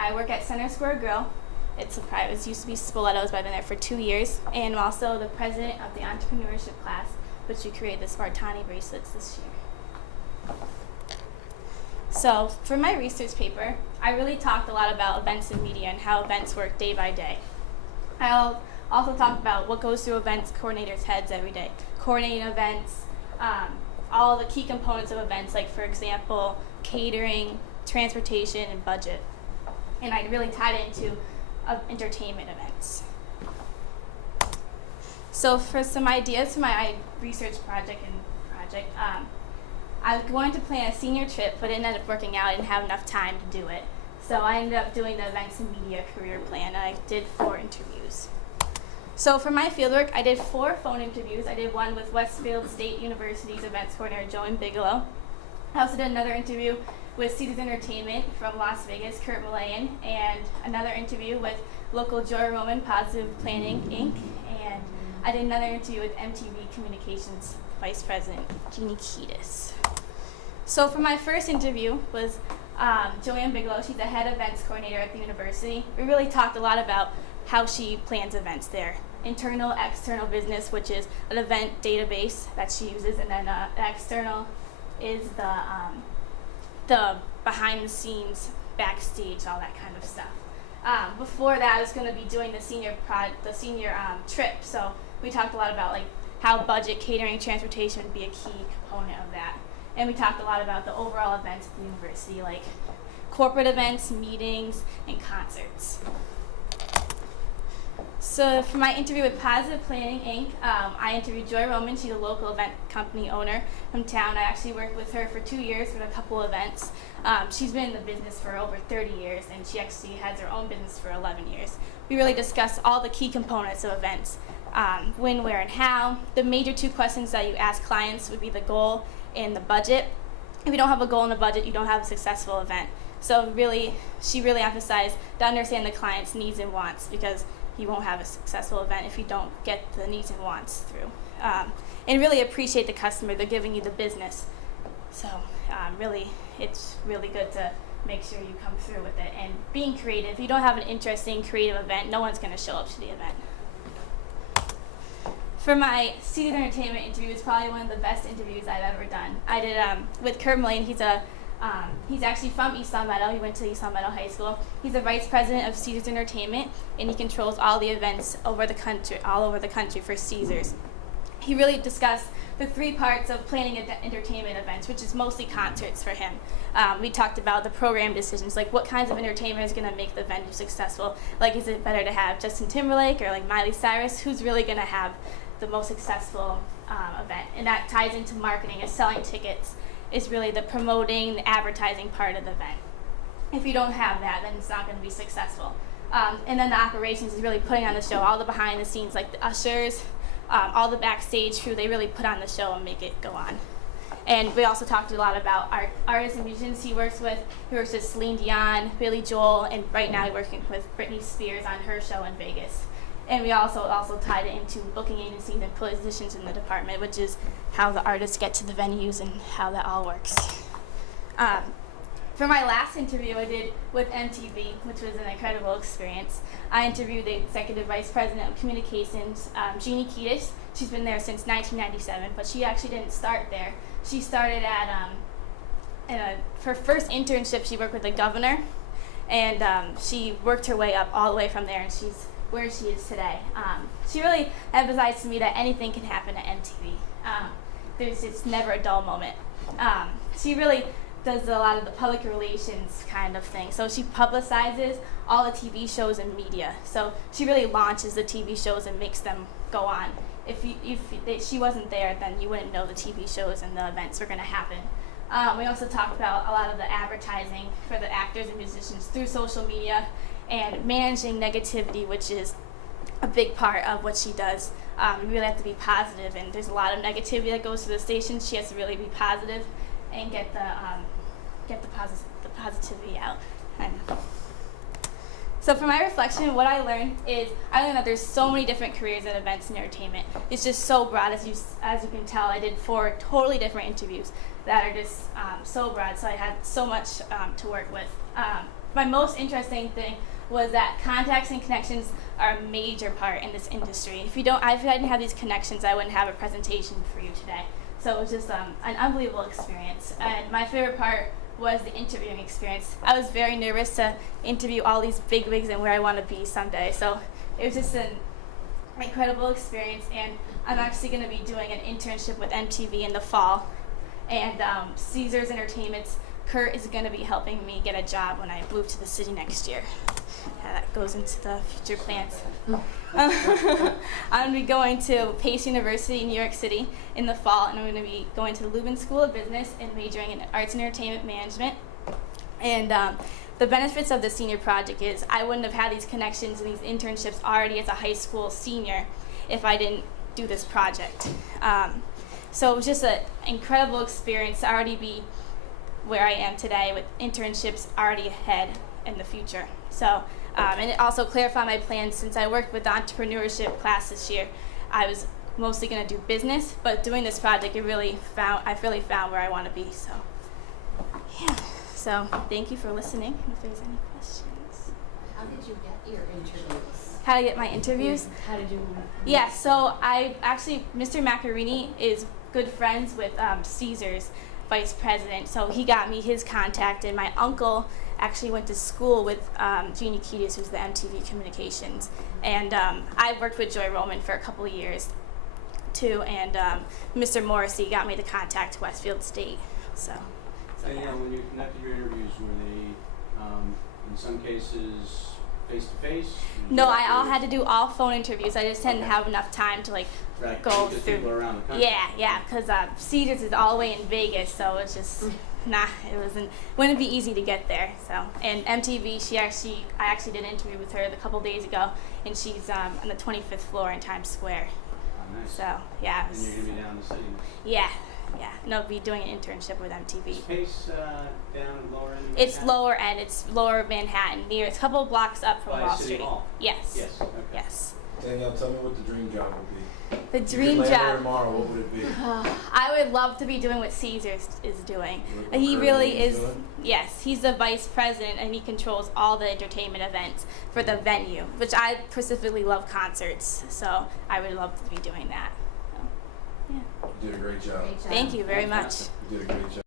I work at Center Square Grill. It used to be Spoletos, but I've been there for 2 years. And I'm also the president of the entrepreneurship class, which we created the Spartani bracelets this year. So for my research paper, I really talked a lot about events and media and how events work day by day. I'll also talk about what goes through events coordinators' heads every day. Coordinating events, all the key components of events, like for example, catering, transportation, and budget. And I really tied it into entertainment events. So for some ideas for my research project, I was going to plan a senior trip, but it ended up working out. I didn't have enough time to do it. So I ended up doing the events and media career plan, and I did 4 interviews. So for my fieldwork, I did 4 phone interviews. I did one with Westfield State University's events coordinator, Joanne Bigelow. I also did another interview with Caesars Entertainment from Las Vegas, Kurt Malayan, and another interview with local Joy Roman Positive Planning, Inc., and I did another interview with MTV Communications Vice President, Jeannie Kiedis. So for my first interview was Joanne Bigelow. She's the head events coordinator at the university. We really talked a lot about how she plans events there. Internal, external business, which is an event database that she uses, and then external is the behind the scenes, backstage, all that kind of stuff. Before that, I was going to be doing the senior trip, so we talked a lot about like how budget, catering, transportation would be a key component of that. And we talked a lot about the overall events at the university, like corporate events, meetings, and concerts. So for my interview with Positive Planning, Inc., I interviewed Joy Roman. She's a local event company owner from town. I actually worked with her for 2 years for a couple events. She's been in the business for over 30 years, and she actually has her own business for 11 years. We really discussed all the key components of events, when, where, and how. The major 2 questions that you ask clients would be the goal and the budget. If you don't have a goal and a budget, you don't have a successful event. So she really emphasized to understand the client's needs and wants, because you won't have a successful event if you don't get the needs and wants through. And really appreciate the customer. They're giving you the business. So it's really good to make sure you come through with it. And being creative. If you don't have an interesting, creative event, no one's going to show up to the event. For my Caesars Entertainment interview, it's probably one of the best interviews I've ever done. I did with Kurt Malayan. He's actually from East Long Meadow. He went to East Long Meadow High School. He's the vice president of Caesars Entertainment, and he controls all the events all over the country for Caesars. He really discussed the 3 parts of planning entertainment events, which is mostly concerts for him. We talked about the program decisions, like what kinds of entertainment is going to make the venue successful. Like, is it better to have Justin Timberlake or like Miley Cyrus? Who's really going to have the most successful event? And that ties into marketing and selling tickets. Is really the promoting, the advertising part of the event. If you don't have that, then it's not going to be successful. And then the operations is really putting on the show, all the behind the scenes, like the ushers, all the backstage crew. They really put on the show and make it go on. And we also talked a lot about artists and musicians he works with. He works with Celine Dion, Billy Joel, and right now he's working with Britney Spears on her show in Vegas. And we also tied it into booking agencies and positions in the department, which is how the artists get to the venues and how that all works. For my last interview I did with MTV, which was an incredible experience, I interviewed the Executive Vice President of Communications, Jeannie Kiedis. She's been there since 1997, but she actually didn't start there. She started at her first internship, she worked with the governor, and she worked her way up all the way from there, and she's where she is today. She really emphasized to me that anything can happen at MTV. It's never a dull moment. She really does a lot of the public relations kind of thing. So she publicizes all the TV shows and media. So she really launches the TV shows and makes them go on. If she wasn't there, then you wouldn't know the TV shows and the events were going to happen. We also talked about a lot of the advertising for the actors and musicians through social media and managing negativity, which is a big part of what she does. You really have to be positive, and there's a lot of negativity that goes to the station. She has to really be positive and get the positivity out. So for my reflection, what I learned that there's so many different careers in events and entertainment. It's just so broad, as you can tell. I did 4 totally different interviews that are just so broad. So I had so much to work with. my most interesting thing was that contacts and connections are a major part in this industry. If I didn't have these connections, I wouldn't have a presentation for you today. So it was just an unbelievable experience. And my favorite part was the interviewing experience. I was very nervous to interview all these big wigs and where I want to be someday. So it was just an incredible experience, and I'm actually going to be doing an internship with MTV in the fall. And Caesars Entertainment's Kurt is going to be helping me get a job when I move to the city next year. That goes into the future plans. I'm going to be going to Pace University in New York City in the fall, and I'm going to be going to the Lubin School of Business and majoring in Arts and Entertainment Management. And the benefits of the senior project is I wouldn't have had these connections and these internships already as a high school senior if I didn't do this project. So it was just an incredible experience to already be where I am today with internships already ahead in the future. So, and it also clarified my plans. Since I worked with the entrepreneurship class this year, I was mostly going to do business, but doing this project, I've really found where I want to be. So, yeah. So, thank you for listening. If there's any questions. How did you get your interviews? How to get my interviews? How did you? Yeah, so Mr. Macarini is good friends with Caesar's vice president, so he got me his contact, and my uncle actually went to school with Jeannie Kiedis, who's the MTV Communications, and I worked with Joy Roman for a couple of years too, and Mr. Morrissey got me the contact to Westfield State. So Danielle, yeah. when you conducted your interviews, were they in some cases face-to-face? No, I all had to do all phone interviews. I just didn't have enough time to go Because through. people around the country. Yeah, because Cedars is all the way in Vegas, so it's just wouldn't be easy to get there. So, and MTV, I actually did an interview with her a couple days ago, and she's on the 25th floor in Times Square. Oh, nice. So yeah. And you're gonna be down the city. Yeah. And I'll be doing an internship with MTV. Is Pace down lower end? It's Manhattan? lower end. It's lower Manhattan. It's a couple of blocks up from By Wall City Street. Hall? Yes. Yes. Okay. Yes. Danielle, tell me what the dream job would be. The If dream you could land there job. tomorrow, what would it be? I would love to be doing what Caesars is doing. What He Kurt really Loden's is. doing? Yes, he's the vice president, and he controls all the entertainment events for the venue, which I specifically love concerts. So I would love to be doing that. So, yeah. You did a great job. Great job. Thank you very much. Fantastic. You did a great job.